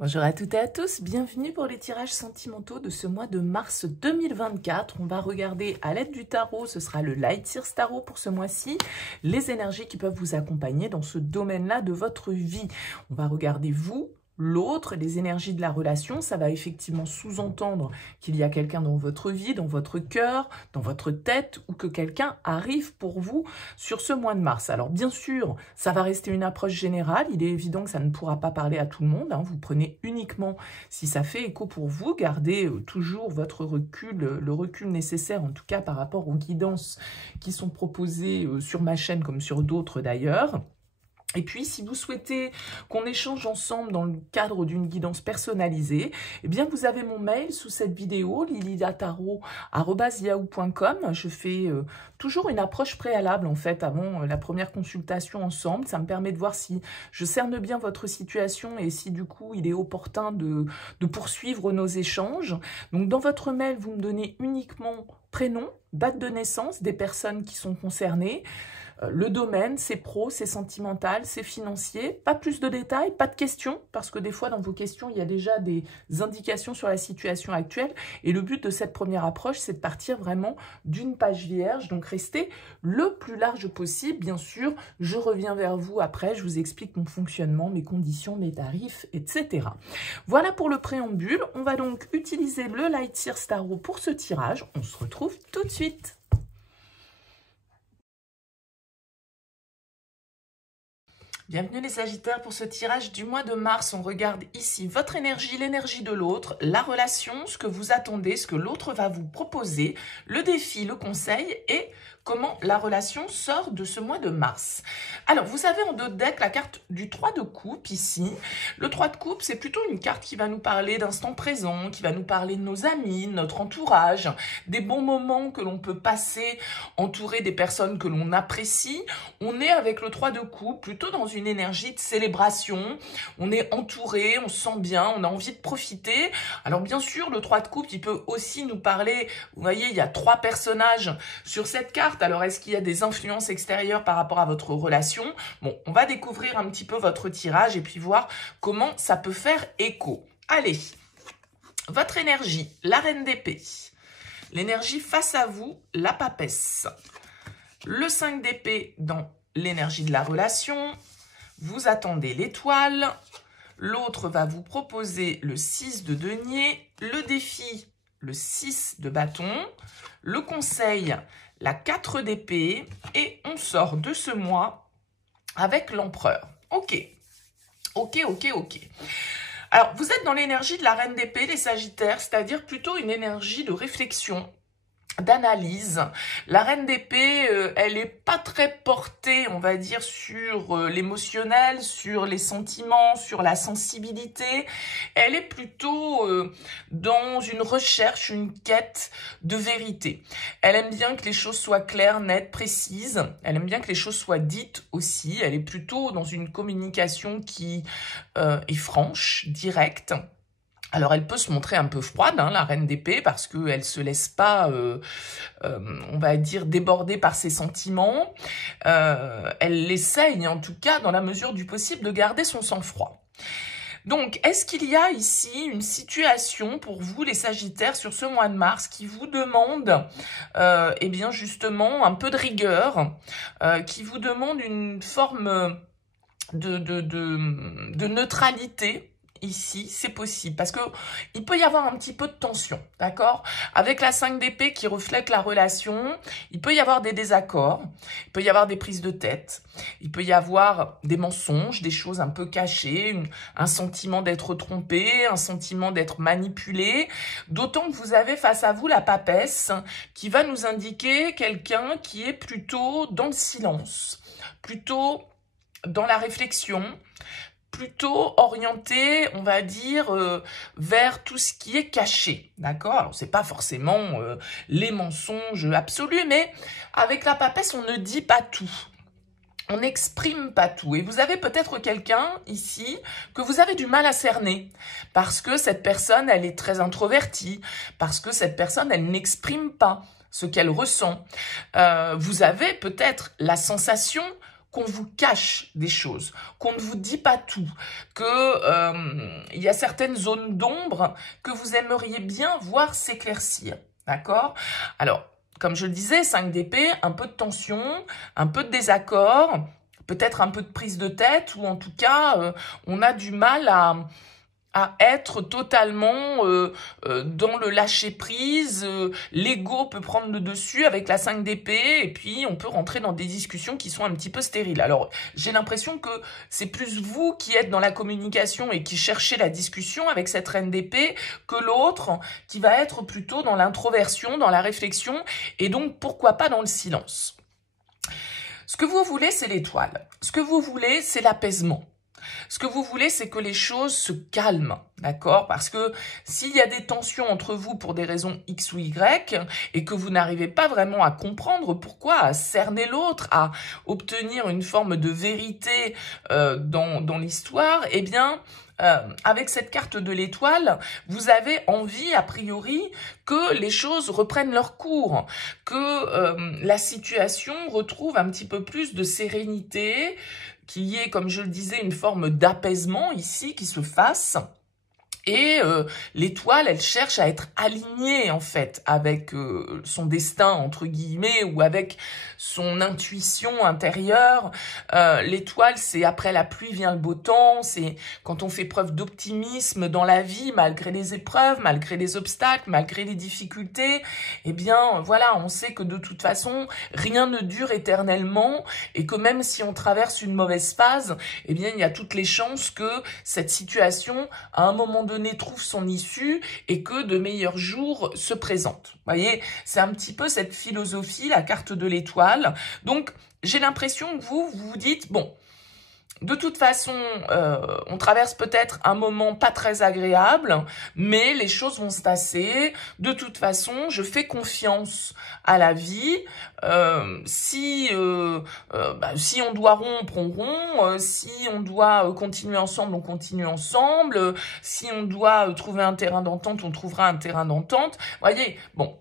Bonjour à toutes et à tous, bienvenue pour les tirages sentimentaux de ce mois de mars 2024. On va regarder à l'aide du tarot, ce sera le Light Years Tarot pour ce mois-ci, les énergies qui peuvent vous accompagner dans ce domaine-là de votre vie. On va regarder vous, l'autre, les énergies de la relation. Ça va effectivement sous-entendre qu'il y a quelqu'un dans votre vie, dans votre cœur, dans votre tête, ou que quelqu'un arrive pour vous sur ce mois de mars. Alors bien sûr, ça va rester une approche générale. Il est évident que ça ne pourra pas parler à tout le monde. Vous prenez uniquement si ça fait écho pour vous. Gardez toujours votre recul, le recul nécessaire en tout cas par rapport aux guidances qui sont proposées sur ma chaîne comme sur d'autres d'ailleurs. Et puis, si vous souhaitez qu'on échange ensemble dans le cadre d'une guidance personnalisée, eh bien, vous avez mon mail sous cette vidéo, lililataro@yahoo.com. Je fais toujours une approche préalable, en fait, avant la première consultation ensemble. Ça me permet de voir si je cerne bien votre situation et si, du coup, il est opportun de poursuivre nos échanges. Donc, dans votre mail, vous me donnez uniquement prénom, date de naissance des personnes qui sont concernées. Le domaine, c'est pro, c'est sentimental, c'est financier. Pas plus de détails, pas de questions, parce que des fois, dans vos questions, il y a déjà des indications sur la situation actuelle. Et le but de cette première approche, c'est de partir vraiment d'une page vierge. Donc, restez le plus large possible. Bien sûr, je reviens vers vous après. Je vous explique mon fonctionnement, mes conditions, mes tarifs, etc. Voilà pour le préambule. On va donc utiliser le Light Years Tarot pour ce tirage. On se retrouve tout de suite. Bienvenue les Sagittaires pour ce tirage du mois de mars. On regarde ici votre énergie, l'énergie de l'autre, la relation, ce que vous attendez, ce que l'autre va vous proposer, le défi, le conseil et comment la relation sort de ce mois de mars. Alors, vous avez en dos de deck la carte du 3 de coupe ici. Le 3 de coupe, c'est plutôt une carte qui va nous parler d'instant présent, qui va nous parler de nos amis, de notre entourage, des bons moments que l'on peut passer entouré des personnes que l'on apprécie. On est avec le 3 de coupe plutôt dans une énergie de célébration. On est entouré, on se sent bien, on a envie de profiter. Alors, bien sûr, le 3 de coupe, il peut aussi nous parler, vous voyez, il y a 3 personnages sur cette carte. Alors, est-ce qu'il y a des influences extérieures par rapport à votre relation? Bon, on va découvrir un petit peu votre tirage et puis voir comment ça peut faire écho. Allez, votre énergie, la reine d'épée. L'énergie face à vous, la papesse. Le 5 d'épée dans l'énergie de la relation. Vous attendez l'étoile. L'autre va vous proposer le 6 de denier. Le défi, le 6 de bâton. Le conseil, la 4 d'épée, et on sort de ce mois avec l'empereur. Ok. Alors, vous êtes dans l'énergie de la reine d'épée, les Sagittaires, c'est-à-dire plutôt une énergie de réflexion, d'analyse. La reine d'épée, elle est pas très portée, on va dire, sur l'émotionnel, sur les sentiments, sur la sensibilité. Elle est plutôt dans une recherche, une quête de vérité. Elle aime bien que les choses soient claires, nettes, précises. Elle aime bien que les choses soient dites aussi. Elle est plutôt dans une communication qui est franche, directe. Alors, elle peut se montrer un peu froide, la reine d'épée, parce qu'elle ne se laisse pas, on va dire, déborder par ses sentiments. Elle essaye, en tout cas, dans la mesure du possible, de garder son sang-froid. Donc, est-ce qu'il y a ici une situation pour vous, les Sagittaires, sur ce mois de mars, qui vous demande, eh bien, justement, un peu de rigueur, qui vous demande une forme de neutralité? Ici, c'est possible, parce que il peut y avoir un petit peu de tension, d'accord? Avec la 5 d'épée qui reflète la relation, il peut y avoir des désaccords, il peut y avoir des prises de tête, il peut y avoir des mensonges, des choses un peu cachées, un sentiment d'être trompé, un sentiment d'être manipulé, d'autant que vous avez face à vous la papesse qui va nous indiquer quelqu'un qui est plutôt dans le silence, plutôt dans la réflexion, plutôt orienté, on va dire, vers tout ce qui est caché, d'accord? Alors, c'est pas forcément les mensonges absolus, mais avec la papesse, on ne dit pas tout. On n'exprime pas tout. Et vous avez peut-être quelqu'un ici que vous avez du mal à cerner, parce que cette personne, elle est très introvertie, parce que cette personne, elle n'exprime pas ce qu'elle ressent. Vous avez peut-être la sensation qu'on vous cache des choses, qu'on ne vous dit pas tout, que il y a certaines zones d'ombre que vous aimeriez bien voir s'éclaircir, d'accord? Alors, comme je le disais, 5 d'épée, un peu de tension, un peu de désaccord, peut-être un peu de prise de tête, ou en tout cas, on a du mal à être totalement dans le lâcher-prise. L'ego peut prendre le dessus avec la 5 d'épée, et puis on peut rentrer dans des discussions qui sont un petit peu stériles. Alors, j'ai l'impression que c'est plus vous qui êtes dans la communication et qui cherchez la discussion avec cette reine d'épée que l'autre qui va être plutôt dans l'introversion, dans la réflexion, et donc pourquoi pas dans le silence. Ce que vous voulez, c'est l'étoile. Ce que vous voulez, c'est l'apaisement. Ce que vous voulez, c'est que les choses se calment, d'accord? Parce que s'il y a des tensions entre vous pour des raisons X ou Y, et que vous n'arrivez pas vraiment à comprendre pourquoi, à cerner l'autre, à obtenir une forme de vérité dans l'histoire, eh bien, avec cette carte de l'étoile, vous avez envie, a priori, que les choses reprennent leur cours, que la situation retrouve un petit peu plus de sérénité, qu'il y ait, comme je le disais, une forme d'apaisement ici qui se fasse. Et l'étoile, elle cherche à être alignée, en fait, avec son destin, entre guillemets, ou avec son intuition intérieure. L'étoile, c'est après la pluie vient le beau temps, c'est quand on fait preuve d'optimisme dans la vie, malgré les épreuves, malgré les obstacles, malgré les difficultés. Eh bien, voilà, on sait que de toute façon, rien ne dure éternellement, et que même si on traverse une mauvaise phase, eh bien, il y a toutes les chances que cette situation, à un moment donné, trouve son issue et que de meilleurs jours se présentent. Vous voyez, c'est un petit peu cette philosophie, la carte de l'étoile. Donc, j'ai l'impression que vous vous dites, bon, de toute façon, on traverse peut-être un moment pas très agréable, mais les choses vont se passer. De toute façon, je fais confiance à la vie. Si on doit rompre, on rompt. Si on doit continuer ensemble, on continue ensemble. Si on doit trouver un terrain d'entente, on trouvera un terrain d'entente. Voyez, bon.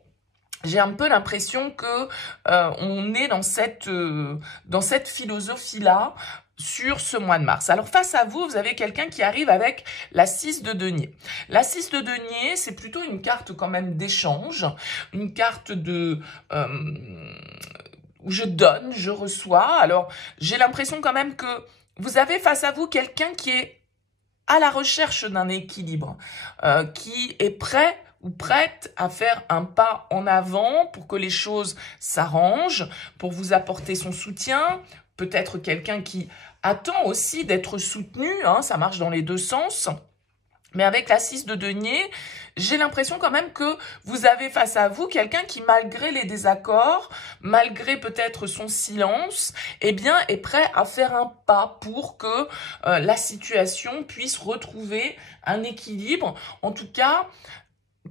J'ai un peu l'impression que on est dans cette philosophie-là sur ce mois de mars. Alors, face à vous, vous avez quelqu'un qui arrive avec la 6 de denier. La 6 de denier, c'est plutôt une carte quand même d'échange, une carte de où je donne, je reçois. Alors, j'ai l'impression quand même que vous avez face à vous quelqu'un qui est à la recherche d'un équilibre, qui est prêt ou prête à faire un pas en avant pour que les choses s'arrangent, pour vous apporter son soutien, peut-être quelqu'un qui attend aussi d'être soutenu, hein, ça marche dans les deux sens. Mais avec la 6 de denier, j'ai l'impression quand même que vous avez face à vous quelqu'un qui, malgré les désaccords, malgré peut-être son silence, eh bien, est prêt à faire un pas pour que la situation puisse retrouver un équilibre. En tout cas,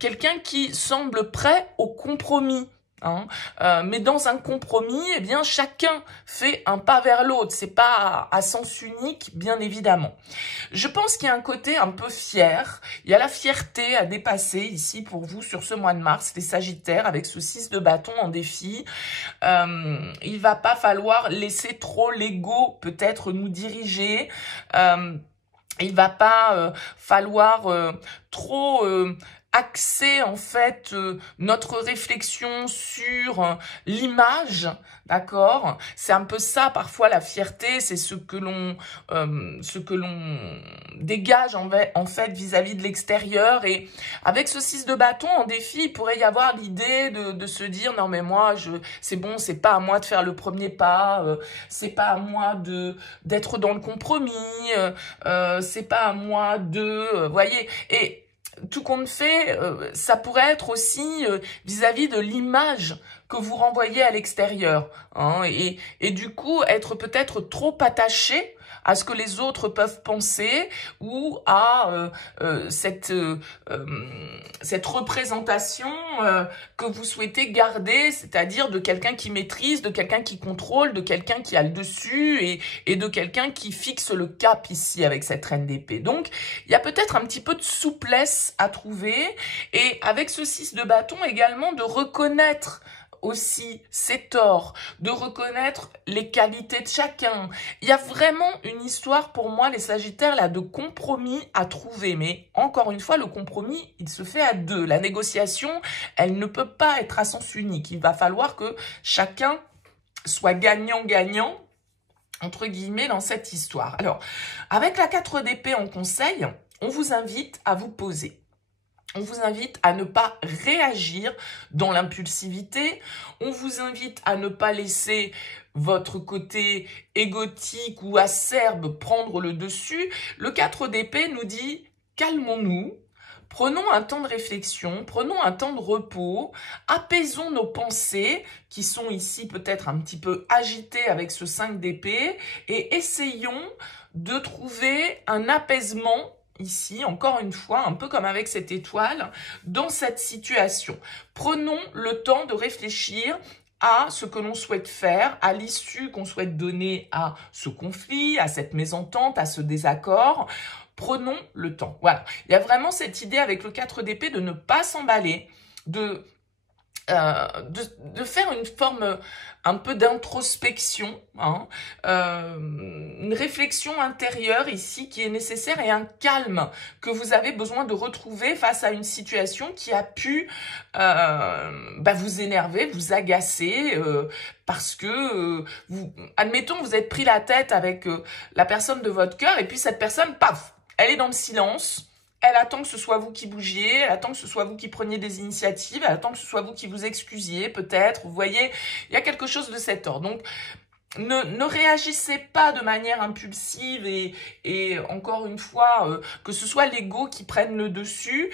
quelqu'un qui semble prêt au compromis. Hein. Mais dans un compromis, eh bien, chacun fait un pas vers l'autre. C'est pas à sens unique, bien évidemment. Je pense qu'il y a un côté un peu fier. Il y a la fierté à dépasser ici pour vous sur ce mois de mars, les Sagittaires, avec ce 6 de bâton en défi. Il va pas falloir laisser trop l'ego peut-être nous diriger. Il va pas falloir trop axer en fait notre réflexion sur l'image, d'accord? C'est un peu ça parfois la fierté, c'est ce que l'on dégage en fait vis-à-vis de l'extérieur. Et avec ce 6 de bâton en défi, il pourrait y avoir l'idée de se dire non mais moi c'est bon, c'est pas à moi de faire le premier pas, c'est pas à moi d'être dans le compromis, c'est pas à moi de voyez. Et tout compte fait, ça pourrait être aussi vis-à-vis de l'image que vous renvoyez à l'extérieur, hein, et du coup être peut-être trop attaché à ce que les autres peuvent penser ou à cette représentation que vous souhaitez garder, c'est-à-dire de quelqu'un qui maîtrise, de quelqu'un qui contrôle, de quelqu'un qui a le dessus et de quelqu'un qui fixe le cap ici avec cette reine d'épée. Donc, il y a peut-être un petit peu de souplesse à trouver et avec ce 6 de bâton également de reconnaître aussi ses torts, de reconnaître les qualités de chacun. Il y a vraiment une histoire pour moi, les Sagittaires, là, de compromis à trouver. Mais encore une fois, le compromis, il se fait à deux. La négociation, elle ne peut pas être à sens unique. Il va falloir que chacun soit gagnant-gagnant, entre guillemets, dans cette histoire. Alors, avec la 4 d'épée en conseil, on vous invite à vous poser. On vous invite à ne pas réagir dans l'impulsivité. On vous invite à ne pas laisser votre côté égotique ou acerbe prendre le dessus. Le 4 d'épée nous dit « calmons-nous ». Prenons un temps de réflexion, prenons un temps de repos, apaisons nos pensées qui sont ici peut-être un petit peu agitées avec ce 5 d'épée et essayons de trouver un apaisement ici, encore une fois, un peu comme avec cette étoile, dans cette situation. Prenons le temps de réfléchir à ce que l'on souhaite faire, à l'issue qu'on souhaite donner à ce conflit, à cette mésentente, à ce désaccord. Prenons le temps. Voilà. Il y a vraiment cette idée avec le 4 d'épée de ne pas s'emballer, de faire une forme un peu d'introspection, hein, une réflexion intérieure ici qui est nécessaire et un calme que vous avez besoin de retrouver face à une situation qui a pu vous énerver, vous agacer, parce que, admettons, vous êtes pris la tête avec la personne de votre cœur et puis cette personne, paf, elle est dans le silence. Elle attend que ce soit vous qui bougiez, elle attend que ce soit vous qui preniez des initiatives, elle attend que ce soit vous qui vous excusiez, peut-être. Vous voyez, il y a quelque chose de cet ordre. Donc, ne réagissez pas de manière impulsive et encore une fois, que ce soit l'ego qui prenne le dessus,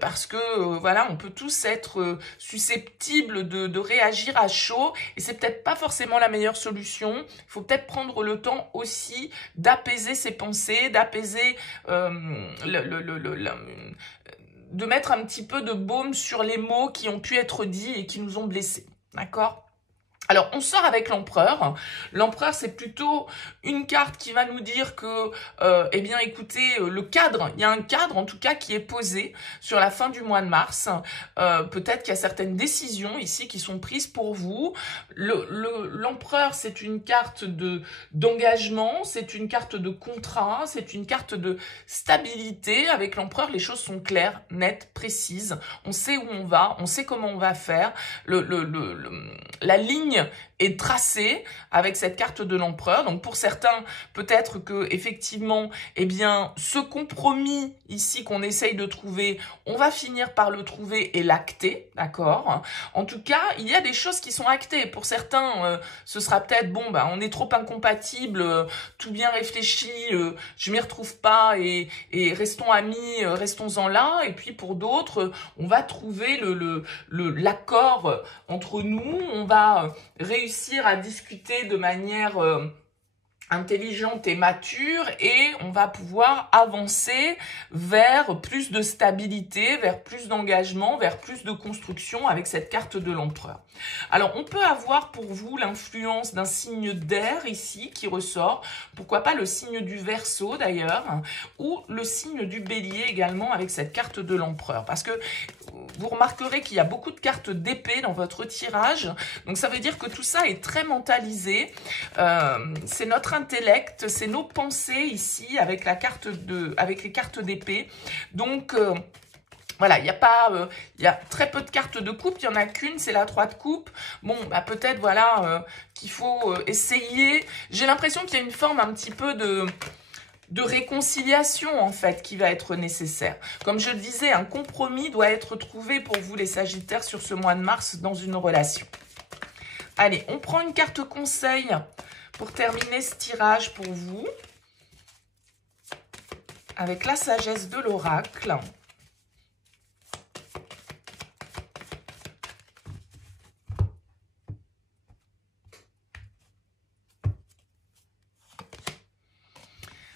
parce que, voilà, on peut tous être susceptibles de réagir à chaud et c'est peut-être pas forcément la meilleure solution. Il faut peut-être prendre le temps aussi d'apaiser ses pensées, d'apaiser de mettre un petit peu de baume sur les mots qui ont pu être dits et qui nous ont blessés. D'accord ? Alors, on sort avec l'empereur. L'empereur, c'est plutôt une carte qui va nous dire que, eh bien, écoutez, le cadre, il y a un cadre, en tout cas, qui est posé sur la fin du mois de mars. Peut-être qu'il y a certaines décisions ici qui sont prises pour vous. L'empereur, c'est une carte d'engagement, c'est une carte de contrat, c'est une carte de stabilité. Avec l'empereur, les choses sont claires, nettes, précises. On sait où on va, on sait comment on va faire. La ligne est tracée avec cette carte de l'empereur. Donc pour certains, peut-être que effectivement, eh bien, ce compromis ici qu'on essaye de trouver, on va finir par le trouver et l'acter, d'accord? En tout cas, il y a des choses qui sont actées. Pour certains, ce sera peut-être bon, bah, on est trop incompatibles, tout bien réfléchi, je m'y retrouve pas et restons amis, restons-en là. Et puis pour d'autres, on va trouver l'accord entre nous, on va réussir à discuter de manière intelligente et mature et on va pouvoir avancer vers plus de stabilité, vers plus d'engagement, vers plus de construction avec cette carte de l'empereur. Alors, on peut avoir pour vous l'influence d'un signe d'air ici qui ressort, pourquoi pas le signe du Verseau d'ailleurs, ou le signe du Bélier également avec cette carte de l'empereur. Parce que vous remarquerez qu'il y a beaucoup de cartes d'épée dans votre tirage, donc ça veut dire que tout ça est très mentalisé, c'est notre intellect, c'est nos pensées ici avec les cartes d'épée. Donc voilà, il y a très peu de cartes de coupe, il y en a qu'une, c'est la 3 de coupe. Bon, bah peut-être voilà qu'il faut essayer. J'ai l'impression qu'il y a une forme un petit peu de réconciliation en fait qui va être nécessaire. Comme je le disais, un compromis doit être trouvé pour vous les Sagittaires sur ce mois de mars dans une relation. Allez, on prend une carte conseil pour terminer ce tirage pour vous, avec la sagesse de l'oracle.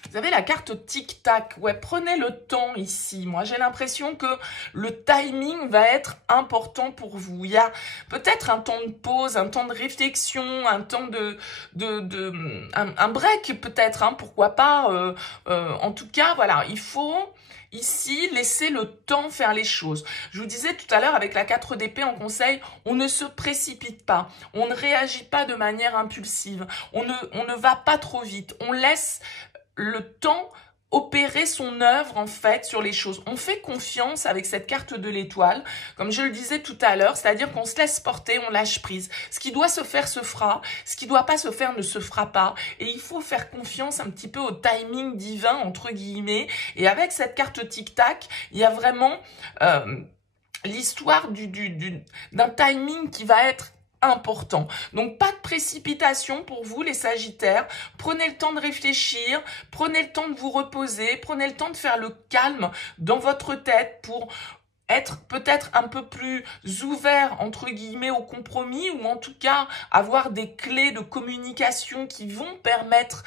Vous avez la carte tic-tac. Ouais, prenez le temps ici. Moi, j'ai l'impression que le timing va être important pour vous. Il y a peut-être un temps de pause, un temps de réflexion, un temps un break peut-être, hein, pourquoi pas. En tout cas, voilà, il faut ici laisser le temps faire les choses. Je vous disais tout à l'heure avec la 4 d'épée en conseil, on ne se précipite pas, on ne réagit pas de manière impulsive, on ne va pas trop vite, on laisse le temps opérer son œuvre en fait sur les choses. On fait confiance avec cette carte de l'étoile, comme je le disais tout à l'heure, c'est-à-dire qu'on se laisse porter, on lâche prise. Ce qui doit se faire se fera, ce qui ne doit pas se faire ne se fera pas. Et il faut faire confiance un petit peu au timing divin, entre guillemets. Et avec cette carte tic-tac, il y a vraiment l'histoire d'un timing qui va être important. Donc, pas de précipitation pour vous, les Sagittaires. Prenez le temps de réfléchir, prenez le temps de vous reposer, prenez le temps de faire le calme dans votre tête pour être peut-être un peu plus ouvert, entre guillemets, au compromis, ou en tout cas avoir des clés de communication qui vont permettre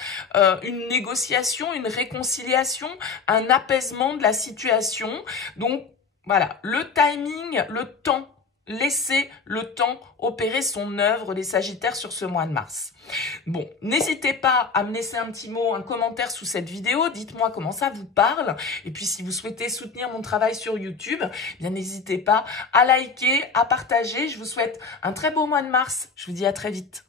une négociation, une réconciliation, un apaisement de la situation. Donc, voilà, le timing, le temps. Laissez le temps opérer son œuvre, les Sagittaires, sur ce mois de mars. Bon, n'hésitez pas à me laisser un petit mot, un commentaire sous cette vidéo. Dites-moi comment ça vous parle. Et puis, si vous souhaitez soutenir mon travail sur YouTube, bien n'hésitez pas à liker, à partager. Je vous souhaite un très beau mois de mars. Je vous dis à très vite.